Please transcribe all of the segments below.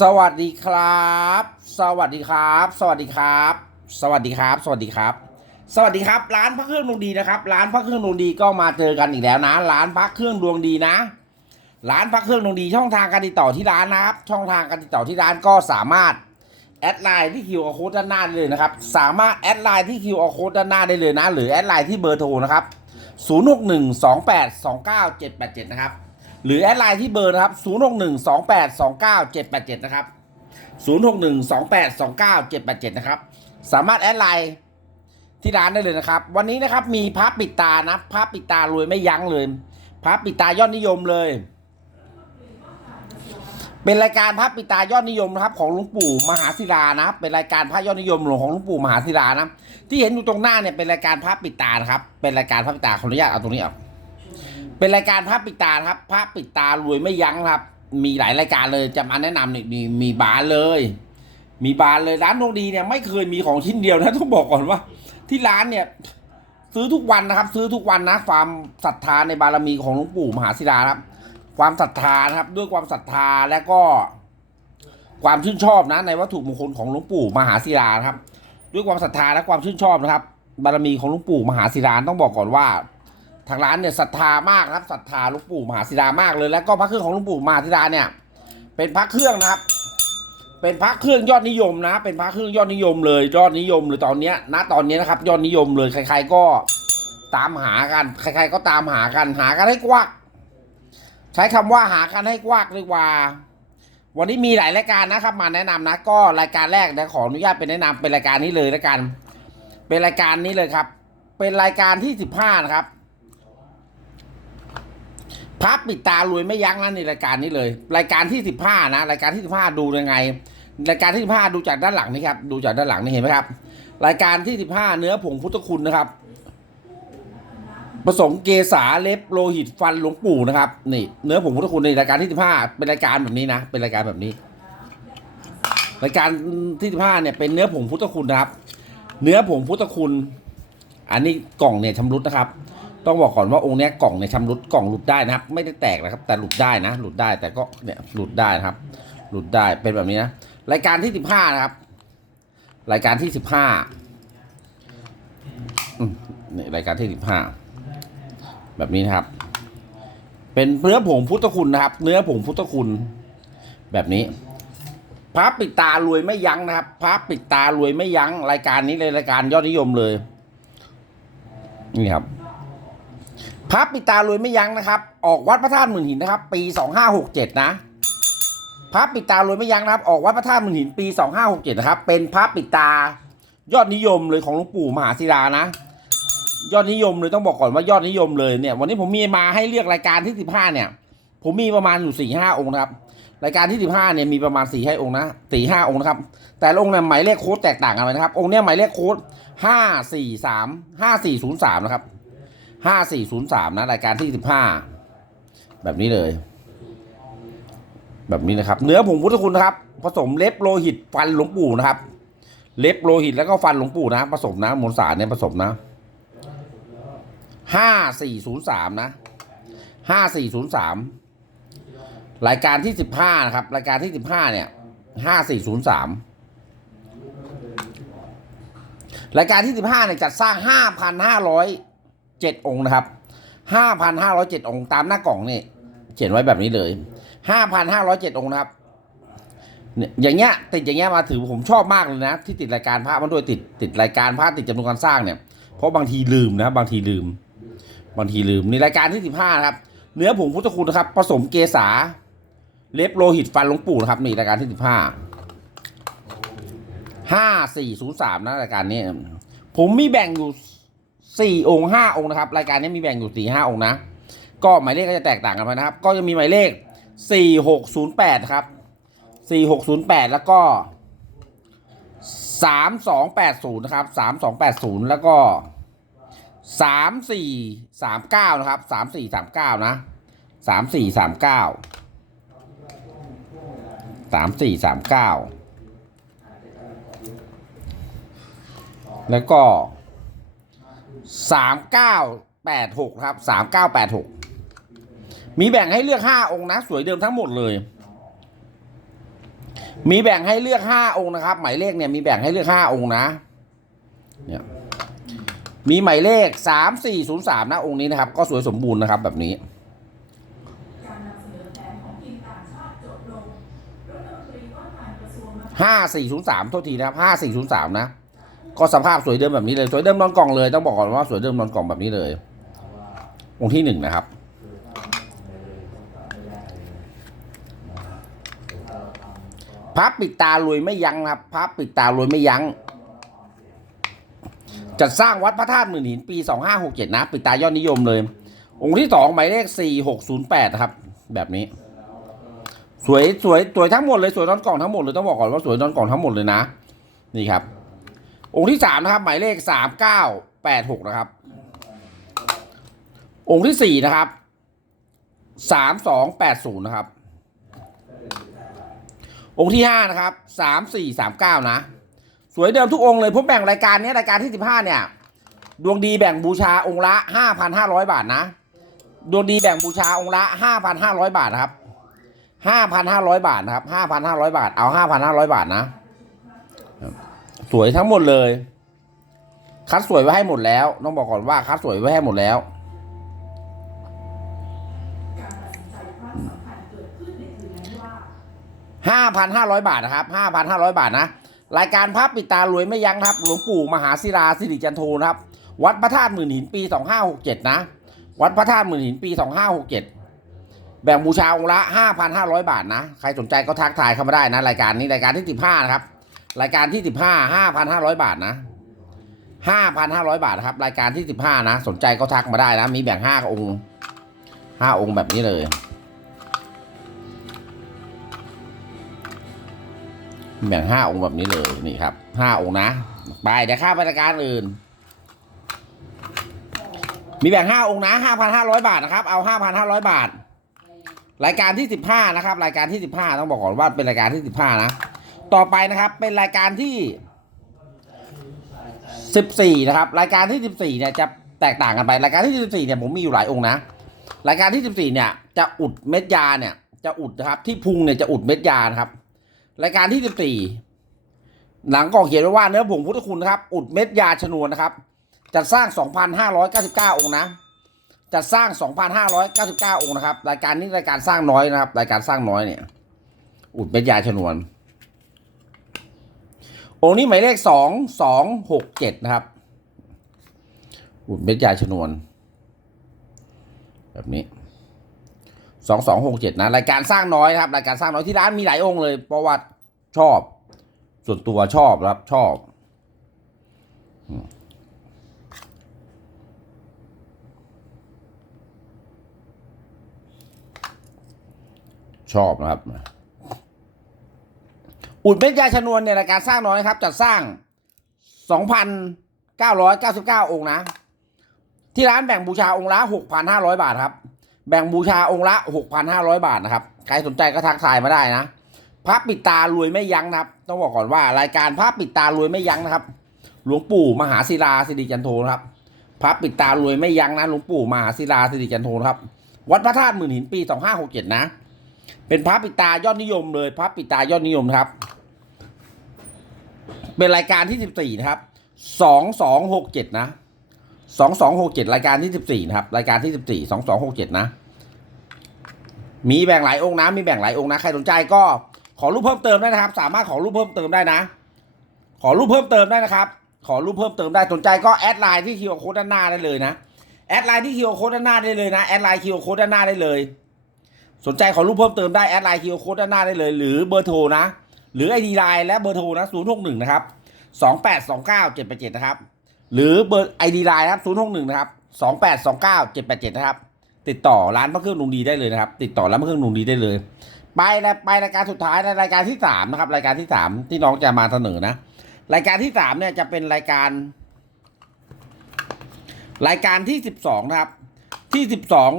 สวัสดีครับ สวัสดีครับ สวัสดีครับ สวัสดีครับ สวัสดีครับ สวัสดีครับ ร้านพระเครื่องดวงดีนะครับ ร้านพระเครื่องดวงดีก็มาเจอกันอีกแล้วนะ ร้านพระเครื่องดวงดีนะ ร้านพระเครื่องดวงดีช่องทางการติดต่อที่ร้านนะครับ ช่องทางการติดต่อที่ร้านก็สามารถ แอดไลน์ที่คิวอาโค้ดด้านหน้าได้เลยนะครับ สามารถแอดไลน์ที่คิวอาโค้ดด้านหน้าได้เลยนะ หรือแอดไลน์ที่เบอร์โทรนะครับ0612829787 นะครับ หรือแอดไลน์ที่เบอร์นะครับ0612829787 นะครับ 0612829787 นะครับ สามารถแอดไลน์ที่ร้านได้เลยนะครับ วันนี้นะครับมีพระปิดตานะพระปิดตารวยไม่ยั้งเลยพระปิดตายอดนิยมเลย เป็นรายการพระปิดตายอดนิยมนะครับ ของหลวงปู่มหาศิลานะครับเป็นรายการพระยอดนิยมหลวงของหลวงปู่มหาศิลานะที่เห็นอยู่ตรงหน้าเนี่ยเป็นรายการพระปิดตานะครับ เป็นรายการพระปิดตาขออนุญาตเอาตรงนี้ออกเป็นรายการพระปิดตานะครับ พระปิดตารวยไม่ยั้งครับ มีหลายรายการเลยจะมาแนะนำเนี่ยมีมีบานเลย มีบานเลยร้านดวงดีเนี่ยไม่เคยมีของชิ้นเดียวนะต้องบอกก่อนว่า ที่ร้านเนี่ยซื้อทุกวันนะครับ ซื้อทุกวันนะความศรัทธาในบารมีของหลวงปู่มหาศิลาครับ ความศรัทธานะครับ ด้วยความศรัทธาและก็ ความชื่นชอบนะในวัตถุมงคลของหลวงปู่มหาศิลานะครับ ด้วยความศรัทธาและความชื่นชอบนะครับ บารมีของหลวงปู่มหาศิลาต้องบอกก่อนว่า ทางร้านเนี่ยศรัทธามากนะครับศรัทธาหลวงปู่มหาศิลามากเลย แล้วก็พระเครื่องของหลวงปู่มหาศิลาเนี่ย เป็นพระเครื่องนะครับ เป็นพระเครื่องยอดนิยมนะ เป็นพระเครื่องยอดนิยมเลยยอดนิยมเลยตอนเนี้ยณตอนนี้นะครับ ยอดนิยมเลยใคร ๆก็ตามหากัน ใคร ๆ ก็ตามหากันหากันให้กว้าง ใช้คำว่าหากันให้กว้างดีกว่า วันนี้มีหลายรายการนะครับมาแนะนำนะ ก็รายการแรกนะขออนุญาตเป็นแนะนำเป็นรายการนี้เลยแล้วกัน เป็นรายการนี้เลยครับ เป็นรายการที่สิบห้านะครับพระปิดตารวยไม่ยั้งนะในรายการนี้เลย รายการที่สิบห้านะรายการที่สิบห้าดูยังไง รายการที่สิบห้าดูจากด้านหลังนี่ครับดูจากด้านหลังนี่เห็นไหมครับ รายการที่สิบห้าเนื้อผงพุทธคุณนะครับ ผสมเกสาเล็บโลหิตฟันหลวงปู่นะครับนี่เนื้อผงพุทธคุณในรายการที่สิบห้าเป็นรายการแบบนี้นะ เป็นรายการแบบนี้ รายการที่สิบห้าเนี่ยเป็นเนื้อผงพุทธคุณนะครับ เนื้อผงพุทธคุณ อันนี้กล่องเนี่ยชำรุดนะครับ ต้องบอกก่อนว่าองค์เนี้ยกล่องเนี่ยชำรุดกล่องหลุดได้นะครับ ไม่ได้แตกนะครับ แต่หลุดได้นะ หลุดได้แต่ก็เนี่ยหลุดได้นะครับ หลุดได้เป็นแบบนี้นะรายการที่สิบห้านะครับ รายการที่สิบห้านี่รายการที่สิบห้า แบบนี้นะครับ เป็นเนื้อผงพุทธคุณนะครับ เนื้อผงพุทธคุณ แบบนี้พระปิดตารวยไม่ยั้งนะครับพระปิดตารวยไม่ยั้งรายการนี้เลยรายการยอดนิยมเลย นี่ครับพระปิดตารวยไม่ยั้งนะครับ ออกวัดพระธาตุหมื่นหินนะครับ ปีสองห้าหกเจ็ดนะพระปิดตารวยไม่ยั้งนะครับ ออกวัดพระธาตุหมื่นหินปีสองห้าหกเจ็ดนะครับ เป็นพระปิดตายอดนิยมเลยของหลวงปู่มหาศิลานะ ยอดนิยมเลยต้องบอกก่อนว่ายอดนิยมเลยเนี่ย วันนี้ผมมีมาให้เลือกรายการที่สิบห้าเนี่ย ผมมีประมาณอยู่สี่ห้าองค์นะครับ รายการที่สิบห้าเนี่ยมีประมาณสี่ให้องค์นะสี่ห้าองค์นะครับ แต่องค์เนี่ยหมายเลขโค้ดแตกต่างกันไปนะครับ องค์เนี้ยหมายเลขโค้ดห้าสี่สามห้าสี่ศูนย์สามนะครับห้าสี่ศูนย์สามนะรายการที่สิบห้าแบบนี้เลย แบบนี้นะครับ เนื้อผงพุทธคุณนะครับ ผสมเล็บโลหิตฟันหลวงปู่นะครับ เล็บโลหิตแล้วก็ฟันหลวงปู่นะผสมนะมวลสารเนี่ยผสมนะ ห้าสี่ศูนย์สามนะห้าสี่ศูนย์สามรายการที่สิบห้านะครับ รายการที่สิบห้าเนี่ยห้าสี่ศูนย์สามรายการที่สิบห้าเนี่ยจัดสร้างห้าพันห้าร้อยเจ็ดองค์นะครับห้าพันห้าร้อยเจ็ดองค์ตามหน้ากล่องนี่เขียนไว้แบบนี้เลยห้าพันห้าร้อยเจ็ดองค์นะครับเนี่ยอย่างเงี้ยติดอย่างเงี้ยมาถือผมชอบมากเลยนะ ที่ติดรายการพระมันด้วยติดติดรายการพระติดจำนวนการสร้างเนี่ยเพราะบางทีลืมนะบางทีลืม บางทีลืมในรายการที่สิบห้านะครับ เนื้อผงพุทธคุณนะครับ ผสมเกสาเล็บโลหิตฟันหลวงปู่นะครับนี่รายการที่สิบห้าห้าสี่ศูนย์สามนะรายการนี้ ผมมีแบ่งอยู่สี่องค์ห้าองค์นะครับ รายการนี้มีแบ่งอยู่สี่ห้าองค์นะ ก็หมายเลขก็จะแตกต่างกันไปนะครับ ก็จะมีหมายเลขสี่หกศูนย์แปดครับสี่หกศูนย์แปดแล้วก็สามสองแปดศูนย์นะครับสามสองแปดศูนย์แล้วก็ สามสี่สามเก้านะครับสามสี่สามเก้านะสามสี่สามเก้าสามสี่สามเก้าแล้วก็สามเก้าแปดหกครับสามเก้าแปดหกมีแบ่งให้เลือกห้าองค์นะ สวยเดิมทั้งหมดเลย มีแบ่งให้เลือกห้าองค์นะครับ หมายเลขเนี่ยมีแบ่งให้เลือกห้าองค์นะ เนี่ย มีหมายเลขสามสี่ศูนย์สามนะองค์นี้นะครับ ก็สวยสมบูรณ์นะครับแบบนี้ห้าสี่ศูนย์สามโทษทีนะครับห้าสี่ศูนย์สามนะ ก็สภาพสวยเดิมแบบนี้เลย สวยเดิมนอนกล่องเลย ต้องบอกก่อนว่าสวยเดิมนอนกล่องแบบนี้เลย องค์ที่หนึ่งนะครับพับปิดตารวยไม่ยั้งนะครับพับปิดตารวยไม่ยั้ง จัดสร้างวัดพระธาตุหมื่นหินปี 2567 นะ ปิดตายอดนิยมเลย องค์ที่สองหมายเลข 4608นะครับ แบบนี้ สวยสวยสวยทั้งหมดเลยสวยนอนกล่องทั้งหมดเลยต้องบอกก่อนว่าสวยนอนกล่องทั้งหมดเลยนะ นี่ครับ องค์ที่สามนะครับ หมายเลข 3986 นะครับ องค์ที่สี่นะครับ 3280 นะครับ องค์ที่ห้านะครับ 3439 นะ สวยเดิมทุกองค์เลยผมแบ่งรายการนี้รายการที่15เนี่ย ดวงดีแบ่งบูชาองค์ละ5,500บาทนะ ดวงดีแบ่งบูชาองค์ละ5,500บาทนะครับ5,500บาทนะครับ5,500บาทเอา5,500บาทนะ สวยทั้งหมดเลย คัดสวยไว้ให้หมดแล้วต้องบอกก่อนว่าคัดสวยไว้ให้หมดแล้วห้าพันห้าร้อยบาทนะครับห้าพันห้าร้อยบาทนะ รายการพระปิดตารวยไม่ยั้งครับ หลวงปู่มหาศิลาสิริจันโทนะครับ วัดพระธาตุหมื่นหินปีสองห้าหกเจ็ดนะ วัดพระธาตุหมื่นหินปีสองห้าหกเจ็ดแบ่งบูชาองค์ละห้าพันห้าร้อยบาทนะ ใครสนใจก็ทักทายเข้ามาได้นะ รายการนี้รายการที่สิบห้านะครับ รายการที่สิบห้าห้าพันห้าร้อยบาทนะห้าพันห้าร้อยบาทครับ รายการที่สิบห้านะ สนใจก็ทักมาได้นะ มีแบ่งห้าองค์ห้าองค์แบบนี้เลย แบ่งห้าองค์แบบนี้เลยนี่ครับห้าองค์นะ ไปเดี๋ยวข้ารายการอื่น มีแบ่งห้าองค์นะห้าพันห้าร้อยบาทนะครับ เอาห้าพันห้าร้อยบาท รายการที่สิบห้านะครับ รายการที่สิบห้าต้องบอกก่อนว่าเป็นรายการที่สิบห้านะ ต่อไปนะครับ เป็นรายการที่สิบสี่นะครับ รายการที่สิบสี่เนี่ยจะแตกต่างกันไป รายการที่สิบสี่เนี่ยผมมีอยู่หลายองค์นะ รายการที่สิบสี่เนี่ยจะอุดเม็ดยาเนี่ยจะอุดนะครับ ที่พุงเนี่ยจะอุดเม็ดยานะครับ รายการที่ 14 หลังก่องเขียนไว้ว่าเนื้อผงพุทธคุณนะครับ อุดเม็ดยาชนวนนะครับ จัดสร้าง 2,599 องค์นะ จัดสร้าง 2,599 องค์นะครับ รายการนี้รายการสร้างน้อยนะครับ รายการสร้างน้อยเนี่ย อุดเม็ดยาชนวน องค์นี้หมายเลข 2267 นะครับ อุดเม็ดยาชนวน แบบนี้ สองสองหกเจ็ดนะรายการสร้างน้อยนะครับรายการสร้างน้อยที่ร้านมีหลายองค์เลยเพราะว่าชอบ ส่วนตัวชอบครับชอบชอบนะครับ อุดเม็ดยาชนวนเนี่ยรายการสร้างน้อยครับจัดสร้างสองพันเก้าร้อยเก้าสิบเก้าองค์นะ ที่ร้านแบ่งบูชาองค์ละหกพันห้าร้อยบาทครับ แบ่งบูชาองค์ละ 6,500 บาทนะครับ ใครสนใจก็ทักทายมาได้นะพระปิดตารวยไม่ยั้งนะครับ ต้องบอกก่อนว่ารายการพระปิดตารวยไม่ยั้งนะครับ หลวงปู่มหาศิลาสิริจันโทนะครับพระปิดตารวยไม่ยั้งนะหลวงปู่มหาศิลาสิริจันโทนะครับ วัดพระธาตุหมื่นหินปี2567นะ เป็นพระปิดตายอดนิยมเลย พระปิดตายอดนิยมครับ เป็นรายการที่14นะครับ2267นะ สองสองหกเจ็ดรายการที่สิบสี่นะครับ รายการที่สิบสี่สองสองหกเจ็ดนะ มีแบ่งหลายองค์นะ มีแบ่งหลายองค์นะ ใครสนใจก็ขอรูปเพิ่มเติมได้นะครับ สามารถขอรูปเพิ่มเติมได้นะ ขอรูปเพิ่มเติมได้นะครับ ขอรูปเพิ่มเติมได้ สนใจก็แอดไลน์ที่คิวโค้ดด้านหน้าได้เลยนะ แอดไลน์ที่คิวโค้ดด้านหน้าได้เลยนะ แอดไลน์คิวโค้ดด้านหน้าได้เลย สนใจขอรูปเพิ่มเติมได้ แอดไลน์คิวโค้ดด้านหน้าได้เลย หรือเบอร์โทรนะ หรือไอดีไลน์และเบอร์โทรนะศูนย์หกหนึ่งนะครับสองแปดสองเก้าเจ็ดแปดเจ็ดนะครับ หรือเบอร์ไอดีไลน์นะครับศูนย์หกหนึ่งนะครับสองแปดสองเก้าเจ็ดแปดเจ็ดนะครับ ติดต่อร้านพระเครื่องลุงดีได้เลยนะครับ ติดต่อร้านพระเครื่องลุงดีได้เลย ไปแล้วไปรายการสุดท้ายนะรายการที่สามนะครับ รายการที่สามที่น้องจะมาเสนอนะ รายการที่สามเนี่ยจะเป็นรายการ รายการที่สิบสองนะครับ ที่สิบสอง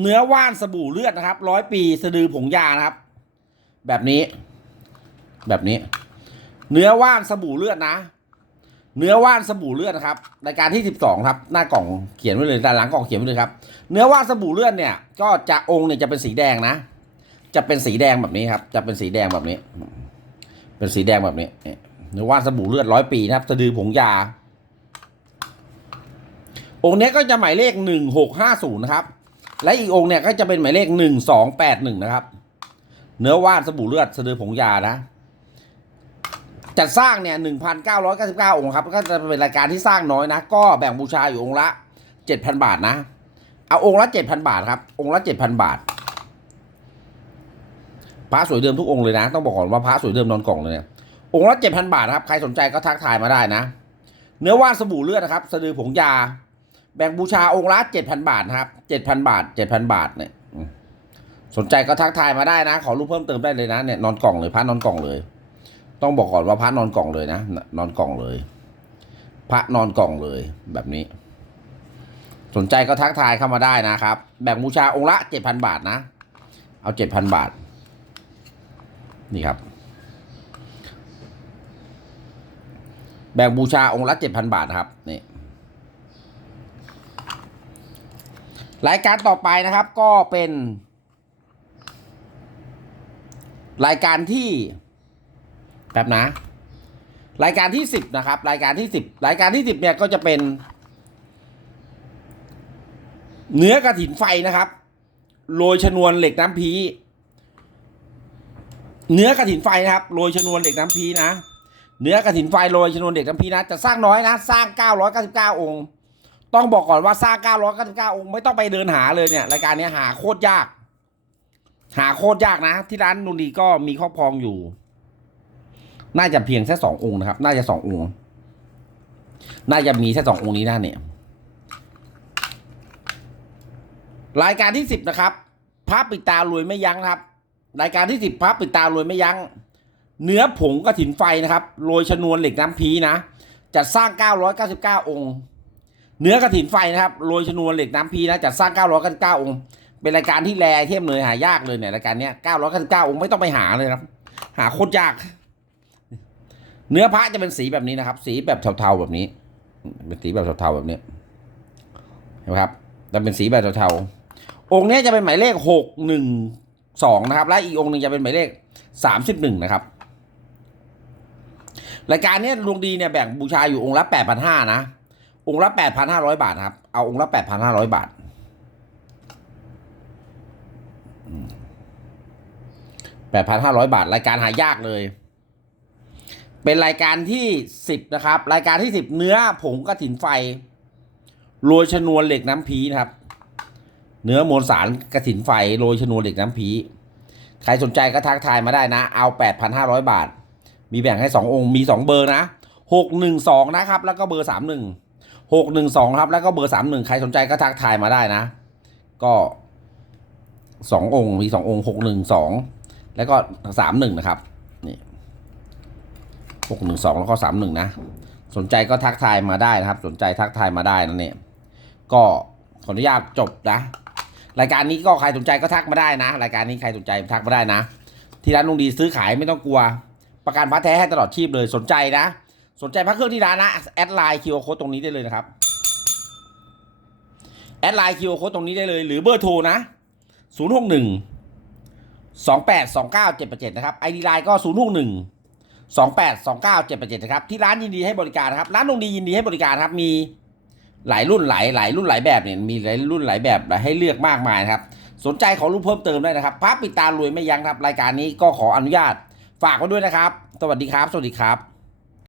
เนื้อว่านสบู่เลือดนะครับร้อยปีสะดือผงยานะครับ แบบนี้ แบบนี้ เนื้อว่านสบู่เลือดนะ เนื้อว่านสบู่เลือดนะครับรายการที่ 12 ครับ หน้ากล่องเขียนไว้เลยด้านหลังกล่องเขียนไว้เลยครับ เนื้อว่านสบู่เลือดเนี่ย ก็จะองค์เนี่ยจะเป็นสีแดงนะ จะเป็นสีแดงแบบนี้ครับ จะเป็นสีแดงแบบนี้ เป็นสีแดงแบบนี้ เนื้อว่านสบู่เลือดร้อยปีนะครับสะดือผงยา องค์นี้ก็จะหมายเลขหนึ่งหกห้าศูนย์นะครับ และอีกองค์เนี่ยก็จะเป็นหมายเลขหนึ่งสองแปดหนึ่งนะครับ เนื้อว่านสบู่เลือดสะดือผงยานะ จัดสร้างเนี่ยหนึ่งพันเก้าร้อยเก้าสิบเก้าองค์ครับก็จะเป็นรายการที่สร้างน้อยนะ ก็แบ่งบูชาอยู่องค์ละเจ็ดพันบาทนะ เอาองค์ละเจ็ดพันบาทครับ องค์ละเจ็ดพันบาทพระสวยเดิมทุกองค์เลยนะ ต้องบอกก่อนว่าพระสวยเดิมนอนกล่องเลยเนี่ยองค์ละเจ็ดพันบาทครับ ใครสนใจก็ทักทายมาได้นะ เนื้อว่านสบู่เลือดนะครับ สะดือผงยา แบ่งบูชาองค์ละเจ็ดพันบาทครับเจ็ดพันบาทเจ็ดพันบาทเนี่ยสนใจก็ทักทายมาได้นะ ขอรูปเพิ่มเติมได้เลยนะเนี่ยนอนกล่องเลยพระนอนกล่องเลย ต้องบอกก่อนว่าพระนอนกล่องเลยนะนอนกล่องเลย พระนอนกล่องเลยแบบนี้ สนใจก็ทักทายเข้ามาได้นะครับ แบ่งบูชาองค์ละเจ็ดพันบาทนะ เอาเจ็ดพันบาท นี่ครับ แบ่งบูชาองค์ละเจ็ดพันบาทครับนี่รายการต่อไปนะครับก็เป็น รายการที่ แป๊บนะ รายการที่สิบนะครับ รายการที่สิบรายการที่สิบเนี่ยก็จะเป็น เนื้อกระถินไฟนะครับโรยชนวนเหล็กน้ำพีเนื้อกระถินไฟนะครับโรยชนวนเหล็กน้ำพีนะเนื้อกระถินไฟโรยชนวนเหล็กน้ำพีนะจะสร้างน้อยนะ สร้าง 999 องค์ ต้องบอกก่อนว่าสร้าง 999 องค์ ไม่ต้องไปเดินหาเลยเนี่ยรายการนี้หาโคตรยาก หาโคตรยากนะ ที่ร้านนุนีก็มีครอบครองอยู่ น่าจะเพียงแค่สององค์นะครับ น่าจะสององค์ น่าจะมีแค่สององค์นี้นะเนี่ย รายการที่สิบนะครับพระปิดตารวยไม่ยั้งครับ รายการที่สิบพระปิดตารวยไม่ยั้ง เนื้อผงกระถินไฟนะครับโรยชนวนเหล็กน้ำพีนะจัดสร้าง 999 องค์ เนื้อกระถินไฟนะครับโรยชนวนเหล็กน้ำพีนะจัดสร้าง 999 องค์ เป็นรายการที่แรไอเทมเลยหายากเลยเนี่ยรายการเนี้ย999 องค์ไม่ต้องไปหาเลยครับ หาโคตรยาก เนื้อพระจะเป็นสีแบบนี้นะครับ สีแบบเทาๆแบบนี้ เป็นสีแบบเทาๆแบบนี้เห็นไหมครับจะเป็นสีแบบเทาๆองค์นี้จะเป็นหมายเลขหกหนึ่งสองนะครับ และอีกองค์หนึ่งจะเป็นหมายเลขสามสิบหนึ่งนะครับรายการนี้ดวงดีเนี่ยแบ่งบูชาอยู่องค์ละแปดพันห้านะองค์ละแปดพันห้าร้อยบาทครับ เอาองค์ละแปดพันห้าร้อยบาทแปดพันห้าร้อยบาท รายการหายากเลย เป็นรายการที่สิบนะครับ รายการที่สิบเนื้อผงกระถินไฟโรยชนวนเหล็กน้ำพีนะครับ เนื้อมวลสารกระถินไฟโรยชนวนเหล็กน้ำพีใครสนใจก็ทักทายมาได้นะ เอาแปดพันห้าร้อยบาท มีแบ่งให้สององค์มีสองเบอร์นะหกหนึ่งสองนะครับ แล้วก็เบอร์สามหนึ่งหกหนึ่งสองครับ แล้วก็เบอร์สามหนึ่งใครสนใจก็ทักทายมาได้นะ ก็สององค์มีสององค์หกหนึ่งสองแล้วก็สามหนึ่งนะครับ นี่หกหนึ่งสองแล้วก็สามหนึ่งนะ สนใจก็ทักทายมาได้นะครับ สนใจทักทายมาได้นะเนี่ย ก็ขออนุญาตจบนะ รายการนี้ก็ใครสนใจก็ทักมาได้นะ รายการนี้ใครสนใจทักมาได้นะ ที่ร้านลุงดีซื้อขายไม่ต้องกลัว ประกันพระแท้ให้ตลอดชีพเลย สนใจนะ สนใจพระเครื่องที่ร้านนะแอดไลน์คิวโค้ดตรงนี้ได้เลยนะครับ แอดไลน์คิวโค้ดตรงนี้ได้เลย หรือเบอร์โทรนะศูนย์หกหนึ่งสองแปดสองเก้าเจ็ดแปดเจ็ดนะครับไอดีไลน์ก็ศู นย์หกหนึ่งสองแปดสองเก้าเจ็ดแปเจ็ดนะครับที่ร้านยินดีให้บริการครับร้านตรงดียินดีให้บริการครับมีหลายรุ่นหลายหลายรุ่นหลายแบบเนี่ยมีหลายรุ่นหลายแบบให้เลือกมากมายนะครับสนใจขอรู้เพิ่มเติมได้นะครับพระปิดตารวยไม่ยั้งครับรายการนี้ก็ขออนุญาตฝากไว้ด้วยนะครับ สวัสดีครับ สวัสดีครับ